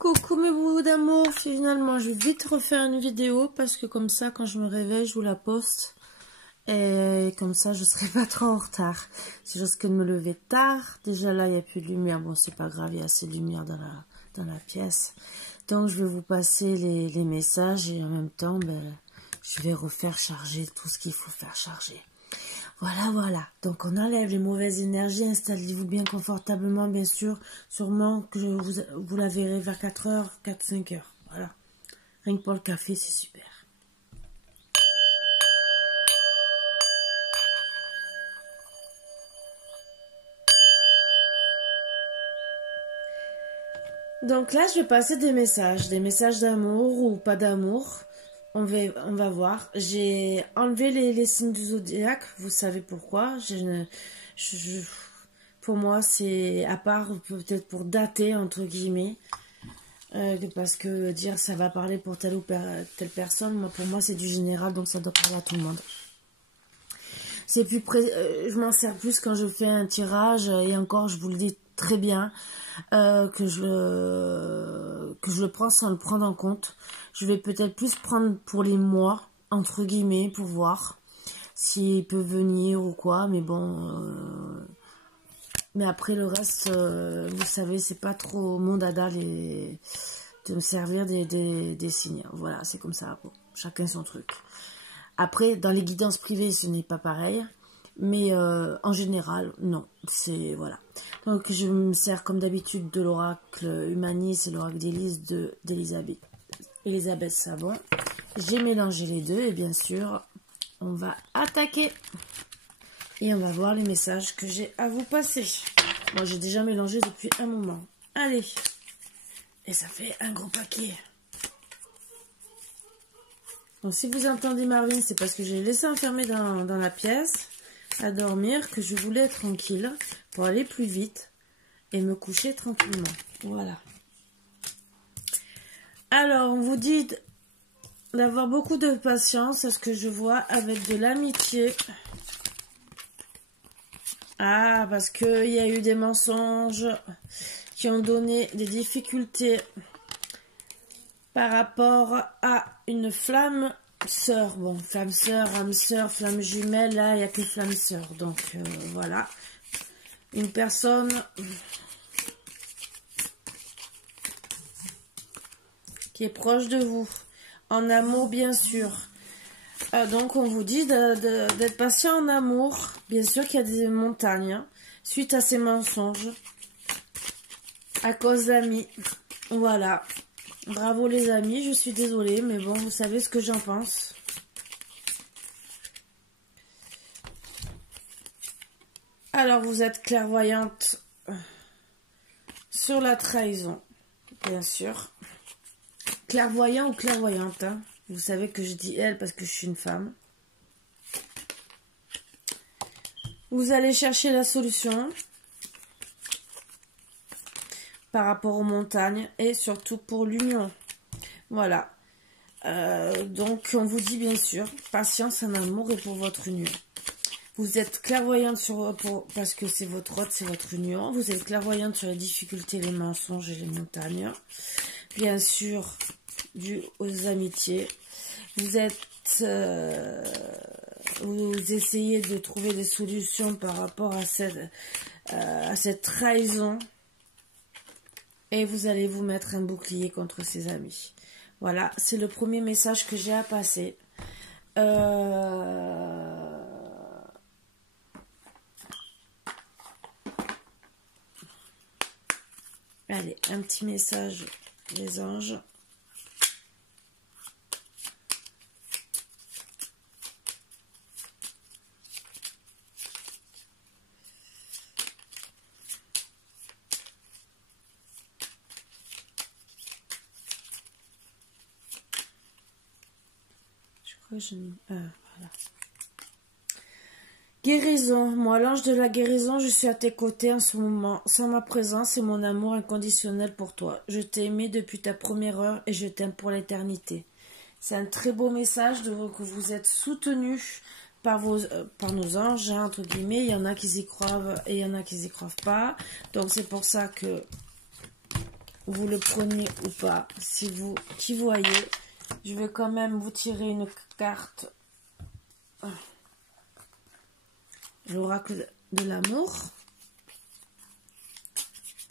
Coucou mes bouts d'amour, finalement je vais vite refaire une vidéo parce que comme ça quand je me réveille je vous la poste et comme ça je serai pas trop en retard. C'est juste que de me lever tard, déjà là il n'y a plus de lumière, bon c'est pas grave, il y a assez de lumière dans la pièce. Donc je vais vous passer les messages et en même temps je vais refaire charger tout ce qu'il faut faire charger. Voilà. Donc, on enlève les mauvaises énergies. Installez-vous bien confortablement, bien sûr. Sûrement que vous la verrez vers 4h, 4-5h. Voilà. Rien que pour le café, c'est super. Donc là, je vais passer des messages d'amour ou pas d'amour. On va voir. J'ai enlevé les signes du zodiaque. Vous savez pourquoi. Pour moi, c'est à part peut-être pour dater, entre guillemets. Parce que dire ça va parler pour telle ou telle personne, pour moi, c'est du général. Donc, ça doit parler à tout le monde. C'est plus je m'en sers plus quand je fais un tirage. Et encore, je vous le dis très bien. Que je le prends sans le prendre en compte. Je vais peut-être plus prendre pour les mois, entre guillemets, pour voir s'il peut venir ou quoi, mais bon, mais après le reste, vous savez, c'est pas trop mon dada de me servir des signes. Voilà, c'est comme ça, bon, chacun son truc. Après, dans les guidances privées, ce n'est pas pareil. Mais en général, non. C'est voilà. Donc je me sers comme d'habitude de l'oracle Humanis et l'oracle d'Élise d'Elisabeth Savon. J'ai mélangé les deux et bien sûr, on va attaquer. Et on va voir les messages que j'ai à vous passer. Moi, j'ai déjà mélangé depuis un moment. Allez. Et ça fait un gros paquet. Donc si vous entendez Marvin, c'est parce que j'ai laissé enfermer dans la pièce à dormir, que je voulais être tranquille pour aller plus vite et me coucher tranquillement. Voilà. Alors, on vous dit d'avoir beaucoup de patience, à ce que je vois, avec de l'amitié. Ah, parce qu'il y a eu des mensonges qui ont donné des difficultés par rapport à une flamme sœur. Bon, flamme sœur, âme sœur, flamme jumelle, là, il n'y a que flamme sœur. Donc, voilà. Une personne qui est proche de vous. En amour, bien sûr. Donc, on vous dit d'être patient en amour. Bien sûr qu'il y a des montagnes. Hein, suite à ces mensonges. À cause d'amis. Voilà. Bravo les amis, je suis désolée, mais bon, vous savez ce que j'en pense. Alors, vous êtes clairvoyante sur la trahison, bien sûr. Clairvoyant ou clairvoyante, hein. Vous savez que je dis elle parce que je suis une femme. Vous allez chercher la solution par rapport aux montagnes et surtout pour l'union. Voilà. Donc, on vous dit bien sûr, patience en amour et pour votre union. Vous êtes clairvoyante parce que c'est votre hôte, c'est votre union. Vous êtes clairvoyante sur les difficultés, les mensonges et les montagnes. Bien sûr, dû aux amitiés. Vous essayez de trouver des solutions par rapport à cette trahison. Et vous allez vous mettre un bouclier contre ses amis. Voilà, c'est le premier message que j'ai à passer. Allez, un petit message des anges. Voilà. Guérison. Moi, l'ange de la guérison, je suis à tes côtés en ce moment. Sans ma présence et mon amour inconditionnel pour toi. Je t'ai aimé depuis ta première heure et je t'aime pour l'éternité. C'est un très beau message que vous êtes soutenus par nos anges, hein, entre guillemets. Il y en a qui y croient et il y en a qui y croient pas. Donc, c'est pour ça que vous le prenez ou pas, si vous qui voyez. Je vais quand même vous tirer une carte. L'oracle de l'amour.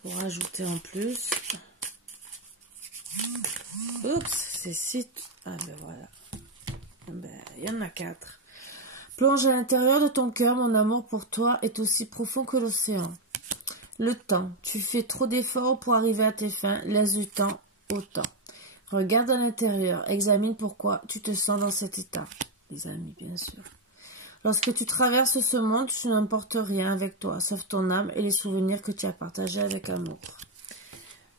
Pour ajouter en plus. Oups, c'est 6. Ah ben voilà. Ben, il y en a 4. Plonge à l'intérieur de ton cœur, mon amour pour toi est aussi profond que l'océan. Le temps, tu fais trop d'efforts pour arriver à tes fins, laisse du temps au temps. Regarde à l'intérieur, examine pourquoi tu te sens dans cet état. Les amis, bien sûr. Lorsque tu traverses ce monde, tu n'emportes rien avec toi, sauf ton âme et les souvenirs que tu as partagés avec amour.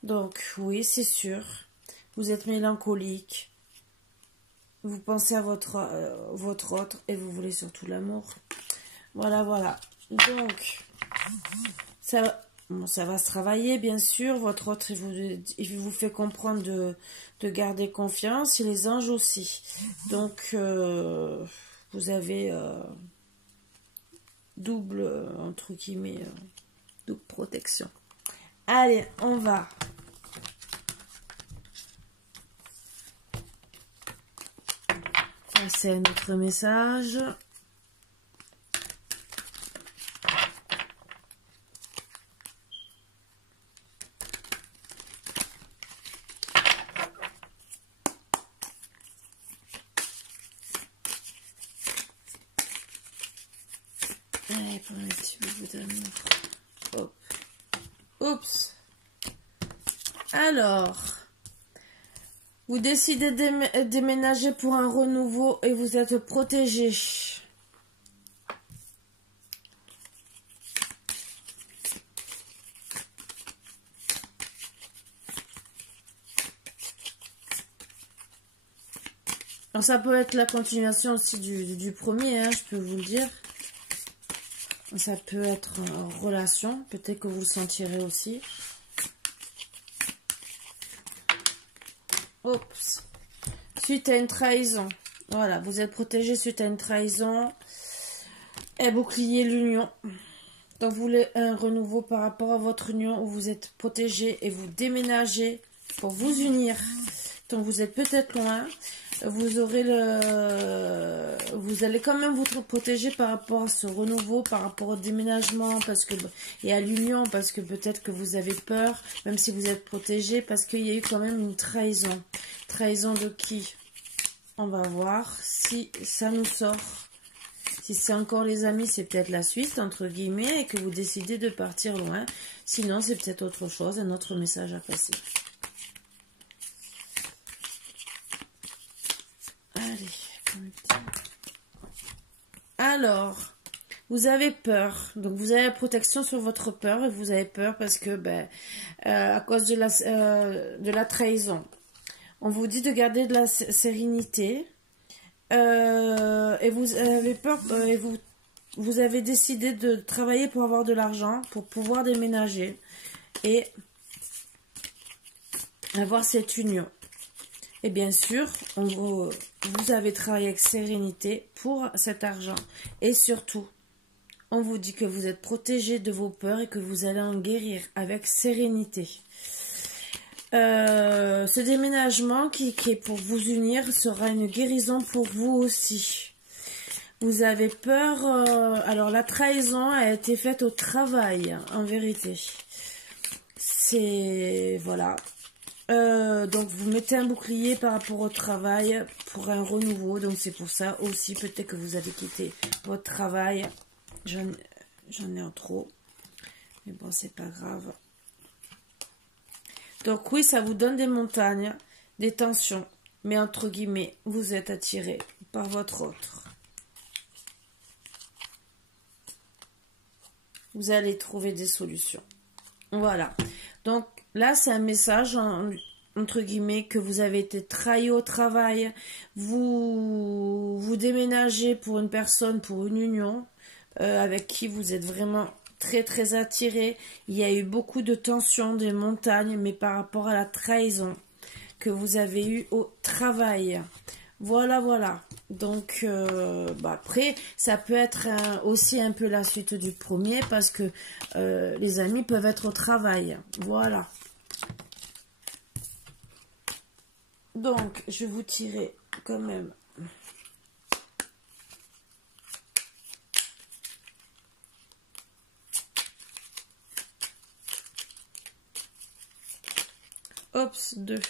Donc, oui, c'est sûr. Vous êtes mélancolique. Vous pensez à votre autre et vous voulez surtout l'amour. Voilà, voilà. Donc, ça va se travailler, bien sûr. Votre autre, il vous fait comprendre de garder confiance. Et les anges aussi. Donc, vous avez double, entre guillemets, double protection. Allez, on va passer à notre message. Allez, pour un petit peu d'amour. Hop. Oups. Alors, vous décidez de déménager pour un renouveau et vous êtes protégé. Alors, ça peut être la continuation aussi du premier, hein, je peux vous le dire. Ça peut être en relation, peut-être que vous le sentirez aussi. Oups. Suite à une trahison. Voilà, vous êtes protégé suite à une trahison. Et bouclier l'union. Donc vous voulez un renouveau par rapport à votre union où vous êtes protégé et vous déménagez pour vous unir. Donc vous êtes peut-être loin. Vous allez quand même vous protéger par rapport à ce renouveau, par rapport au déménagement et à l'union, parce que peut-être que vous avez peur, même si vous êtes protégé, parce qu'il y a eu quand même une trahison. Trahison de qui? On va voir si ça nous sort. Si c'est encore les amis, c'est peut-être la suite, entre guillemets, et que vous décidez de partir loin. Sinon, c'est peut-être autre chose, un autre message à passer. Alors, vous avez peur. Donc, vous avez la protection sur votre peur. Et vous avez peur parce que, à cause de la trahison, on vous dit de garder de la sérénité. Et vous avez peur. Et vous avez décidé de travailler pour avoir de l'argent, pour pouvoir déménager. Et avoir cette union. Et bien sûr, vous avez travaillé avec sérénité pour cet argent. Et surtout, on vous dit que vous êtes protégé de vos peurs et que vous allez en guérir avec sérénité. Ce déménagement qui est pour vous unir sera une guérison pour vous aussi. Vous avez peur. Alors, la trahison a été faite au travail, en vérité. C'est... Voilà. Donc vous mettez un bouclier par rapport au travail pour un renouveau. Donc c'est pour ça aussi peut-être que vous avez quitté votre travail. J'en ai en trop. Mais bon, c'est pas grave. Donc oui, ça vous donne des montagnes, des tensions. Mais entre guillemets, vous êtes attiré par votre autre. Vous allez trouver des solutions. Voilà. Donc là, c'est un message, entre guillemets, que vous avez été trahi au travail. Vous déménagez pour une personne, pour une union, avec qui vous êtes vraiment très, très attiré. Il y a eu beaucoup de tensions, des montagnes, mais par rapport à la trahison que vous avez eue au travail. Voilà, voilà. Donc, après, ça peut être aussi un peu la suite du premier parce que les amis peuvent être au travail. Voilà. Donc, je vais vous tirer quand même. Ops, 2.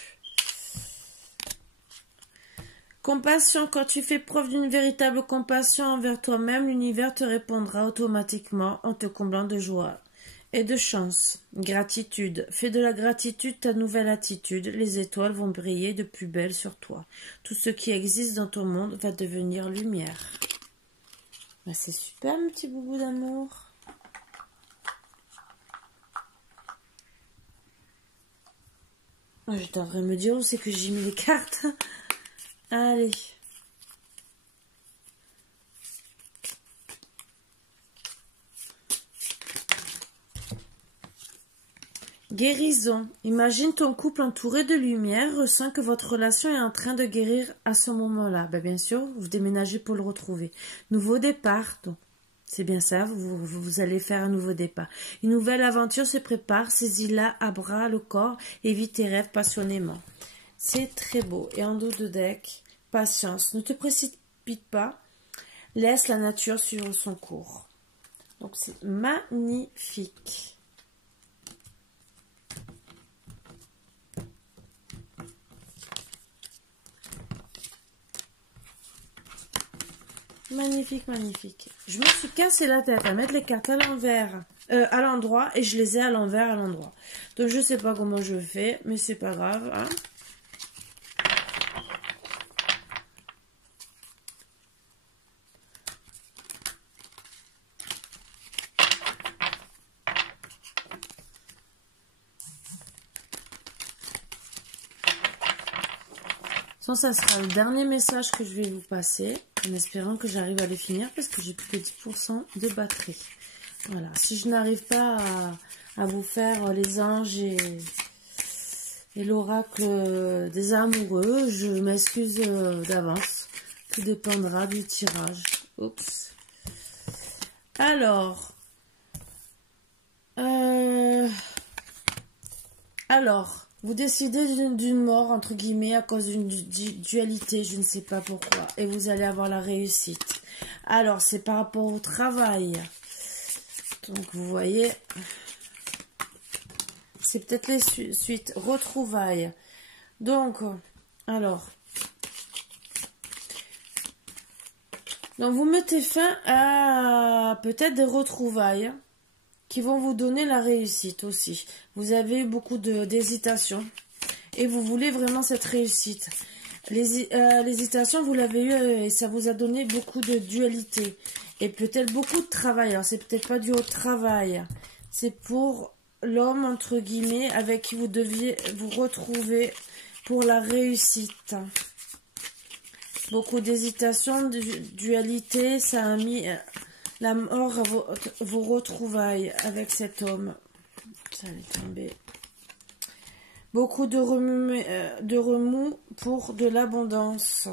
Compassion, quand tu fais preuve d'une véritable compassion envers toi-même, l'univers te répondra automatiquement en te comblant de joie et de chance. Gratitude, fais de la gratitude ta nouvelle attitude, les étoiles vont briller de plus belle sur toi. Tout ce qui existe dans ton monde va devenir lumière. Ben, c'est super, mon petit boubou d'amour. Je devrais me dire où c'est que j'ai mis les cartes. Allez. Guérison. Imagine ton couple entouré de lumière, ressens que votre relation est en train de guérir à ce moment-là. Ben, bien sûr, vous déménagez pour le retrouver. Nouveau départ, donc. C'est bien ça, vous allez faire un nouveau départ. Une nouvelle aventure se prépare, saisis-la à bras le corps et vis tes rêves passionnément. C'est très beau. Et en dos de deck, patience. Ne te précipite pas. Laisse la nature suivre son cours. Donc c'est magnifique. Magnifique, magnifique. Je me suis cassé la tête à mettre les cartes à l'envers, à l'endroit, et je les ai à l'envers à l'endroit. Donc je sais pas comment je fais, mais c'est pas grave, hein. Ça sera le dernier message que je vais vous passer, en espérant que j'arrive à les finir, parce que j'ai plus que 10% de batterie. Voilà, si je n'arrive pas à vous faire les anges et l'oracle des amoureux, je m'excuse d'avance. Tout dépendra du tirage. Oups. Alors, vous décidez d'une mort, entre guillemets, à cause d'une dualité, je ne sais pas pourquoi. Et vous allez avoir la réussite. Alors, c'est par rapport au travail. Donc, vous voyez, c'est peut-être les suites. Retrouvailles. Donc, alors. Donc, vous mettez fin à peut-être des retrouvailles qui vont vous donner la réussite aussi. Vous avez eu beaucoup d'hésitation et vous voulez vraiment cette réussite. L'hésitation, vous l'avez eu et ça vous a donné beaucoup de dualité et peut-être beaucoup de travail. Alors, c'est peut-être pas dû au travail. C'est pour l'homme, entre guillemets, avec qui vous deviez vous retrouver pour la réussite. Beaucoup d'hésitation, de dualité, ça a mis la mort à vos retrouvailles avec cet homme. Ça allait tomber. Beaucoup de remous pour de l'abondance.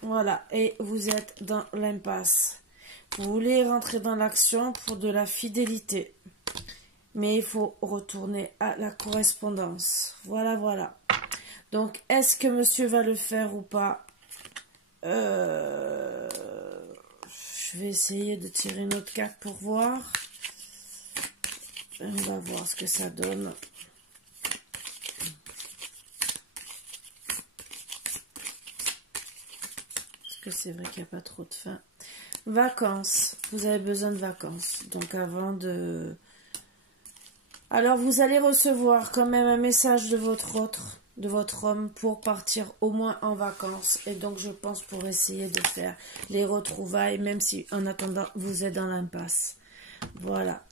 Voilà, et vous êtes dans l'impasse. Vous voulez rentrer dans l'action pour de la fidélité. Mais il faut retourner à la correspondance. Voilà, voilà. Donc, est-ce que monsieur va le faire ou pas? Je vais essayer de tirer une autre carte pour voir. On va voir ce que ça donne. Parce que c'est vrai qu'il n'y a pas trop de faim. Vacances. Vous avez besoin de vacances. Donc avant de... Alors vous allez recevoir quand même un message de votre homme pour partir au moins en vacances. Et donc je pense pour essayer de faire les retrouvailles, même si en attendant vous êtes dans l'impasse. Voilà.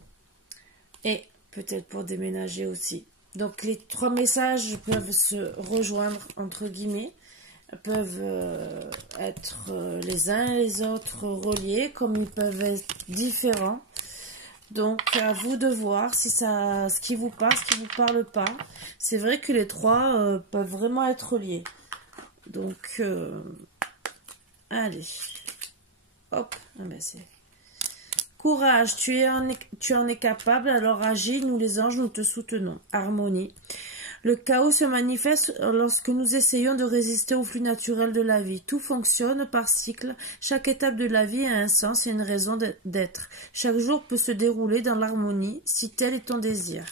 Et peut-être pour déménager aussi. Donc les trois messages peuvent se rejoindre entre guillemets, peuvent être les uns et les autres reliés, comme ils peuvent être différents. Donc à vous de voir si ça, ce qui vous parle, ce qui vous parle pas. C'est vrai que les trois peuvent vraiment être liés. Donc allez, hop, ah ben c'est courage. Tu en es capable, alors agis. Nous les anges, nous te soutenons. Harmonie. Le chaos se manifeste lorsque nous essayons de résister au flux naturel de la vie. Tout fonctionne par cycle. Chaque étape de la vie a un sens et une raison d'être. Chaque jour peut se dérouler dans l'harmonie, si tel est ton désir.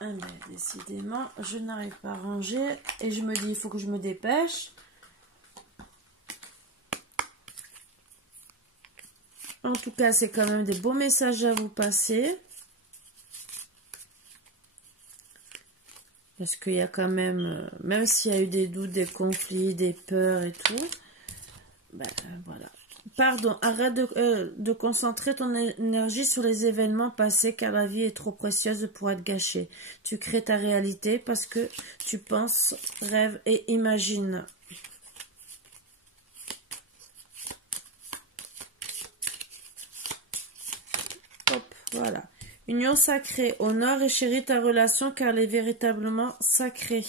Ah ben, décidément, je n'arrive pas à ranger et je me dis, il faut que je me dépêche. En tout cas, c'est quand même des beaux messages à vous passer. Parce qu'il y a quand même s'il y a eu des doutes, des conflits, des peurs et tout, ben voilà. Pardon, arrête de concentrer ton énergie sur les événements passés car la vie est trop précieuse pour être gâchée. Tu crées ta réalité parce que tu penses, rêves et imagines. Hop, voilà. Union sacrée, honore et chéris ta relation car elle est véritablement sacrée.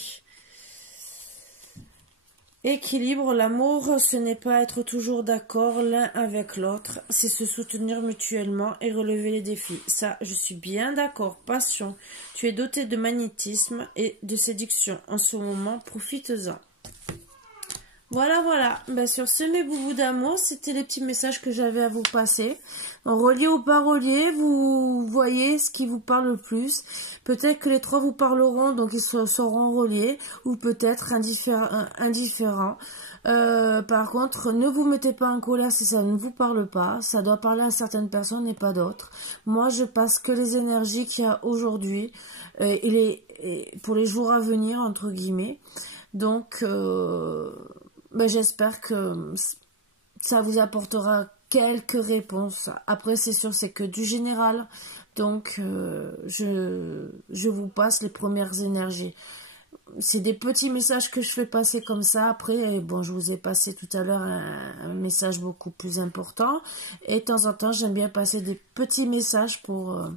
Équilibre, l'amour, ce n'est pas être toujours d'accord l'un avec l'autre, c'est se soutenir mutuellement et relever les défis. Ça, je suis bien d'accord. Passion, tu es doté de magnétisme et de séduction. En ce moment, profites-en. Voilà. Ben, sur ce, mes boubous d'amour, c'était les petits messages que j'avais à vous passer. Relié ou pas relié, vous voyez ce qui vous parle le plus. Peut-être que les trois vous parleront, donc ils seront reliés, ou peut-être indifférents. Par contre, ne vous mettez pas en colère si ça ne vous parle pas. Ça doit parler à certaines personnes et pas d'autres. Moi, je passe que les énergies qu'il y a aujourd'hui et pour les jours à venir, entre guillemets. Donc, ben, j'espère que ça vous apportera quelques réponses. Après, c'est sûr, c'est que du général. Donc, je vous passe les premières énergies. C'est des petits messages que je fais passer comme ça. Après, bon, je vous ai passé tout à l'heure un message beaucoup plus important. Et de temps en temps, j'aime bien passer des petits messages pour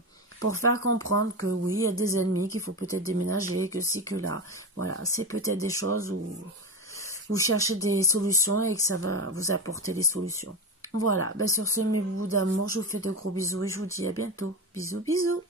faire comprendre que oui, il y a des ennemis, qu'il faut peut-être déménager, que ci, que là. Voilà, c'est peut-être des choses où vous cherchez des solutions et que ça va vous apporter des solutions. Voilà, ben sur ce, mes bouts d'amour, je vous fais de gros bisous et je vous dis à bientôt. Bisous, bisous.